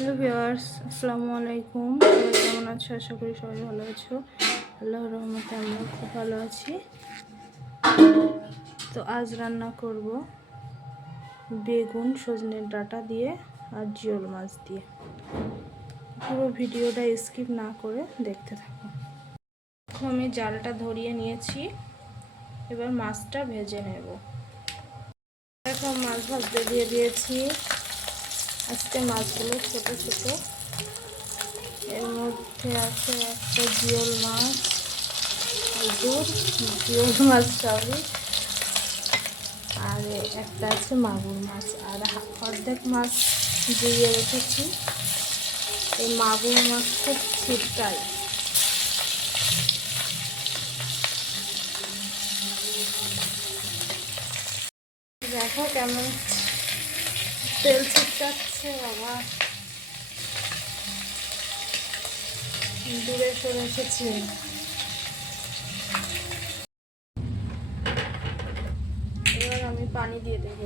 Hello viewers আসসালামু আলাইকুম। কেমন আছো? আশা করি সবাই ভালো আছো। আল্লাহ রহমতে আমরা খুব ভালো আছি। তো আজ রান্না করব বেগুন, সজনের ডাঁটা দিয়ে আর জিওল মাছ দিয়ে। পুরো ভিডিওটা স্কিপ না করে দেখতে থাকো। আমি জালটা ধরিয়ে নিয়েছি। এবার মাছটা ভেজে নেব। এখন মাছ ভাজতে দিয়ে দিয়েছি। আজকে মাছগুলো ছোট ছোট। এর মধ্যে আছে একটা জিওল মাছ দুধ জিওল মাছ সবই। আর একটা আছে মাগুর মাছ। আর অর্ধেক মাছ দিয়ে রেখেছি। এই মাগুর মাছ খুব ছিটকাই। দেখো কেমন তেল ছিটকাচ্ছে, বাবা। দূরে সরে এসেছে। এবার আমি পানি দিয়ে দেব।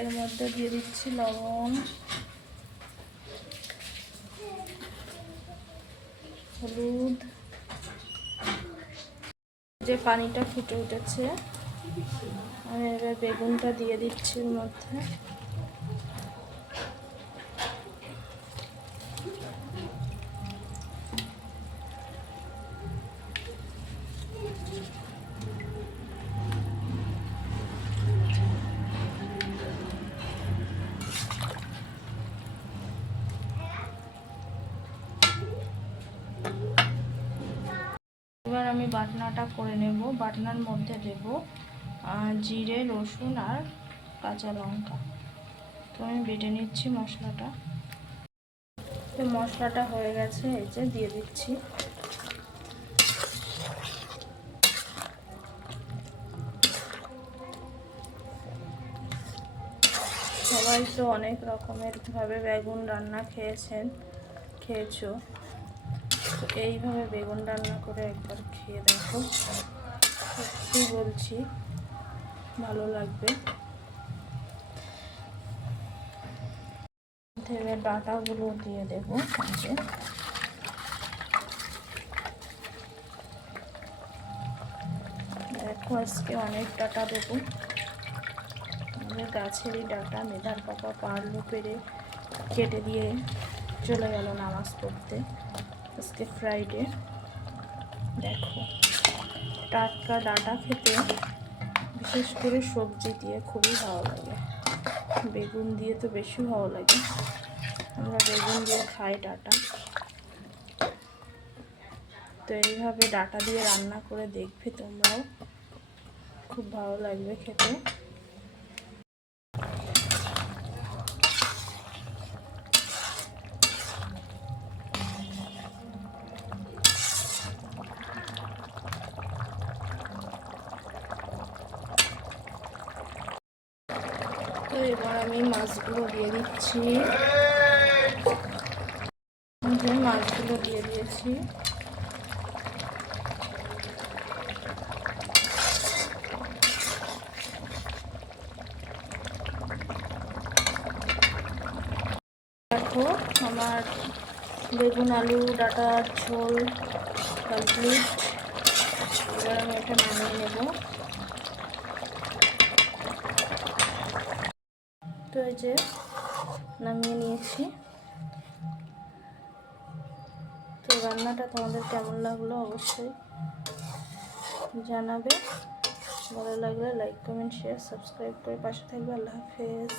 এর মধ্যে দিয়ে দিচ্ছি লবণ। হলুদ। যে পানিটা ফুটে উঠেছে আমি এবার বেগুনটা দিয়ে দিচ্ছি এর মধ্যে। আমি বাটনাটা করে নেব, বাটনার মধ্যে দেব জিরে, রসুন আর কাঁচা লঙ্কা। তো আমি বেটে নিচ্ছি মশলাটা। তো মশলাটা হয়ে গেছে, এই যে দিয়ে দিচ্ছি। সবাই তো অনেক রকমের ভাবে বেগুন রান্না খেয়েছেন, খেয়েছো। এইভাবে বেগুন রান্না করে একবার খেয়ে দেখো। সত্যি বলছি, ভালো লাগবে। এবার ডাটাগুলো দিয়ে দেবো দেখো আজকে অনেক ডাটা দেবো। আমাদের গাছেরই ডাটা, মেধার পাপা পারল পেরে কেটে দিয়ে চলে গেল নামাজ পড়তে। আজকে ফ্রাইডে দেখো, টাটকা ডাটা খেতে বিশেষ করে সবজি দিয়ে খুবই ভালো লাগে। বেগুন দিয়ে তো বেশি ভালো লাগে। আমরা বেগুন দিয়ে খাই ডাটা। তো এইভাবে ডাটা দিয়ে রান্না করে দেখবে তোমরাও। খুব ভালো লাগবে খেতে। এবার আমি মাছগুলো দিয়ে দিচ্ছি। মাছগুলো দিয়ে দিয়েছি। দেখো, আমার বেগুন আলু ডাটার ঝোল কমপ্লিট এবার আমি এটা নামিয়ে নেব। তো এই যে নামিয়ে নিয়েছি। তো রান্নাটা তোমাদের কেমন লাগল অবশ্যই জানাবে। ভালো লাগলে লাইক কমেন্ট শেয়ার সাবস্ক্রাইব করে পাশে থাকবে। আল্লাহ হাফেজ।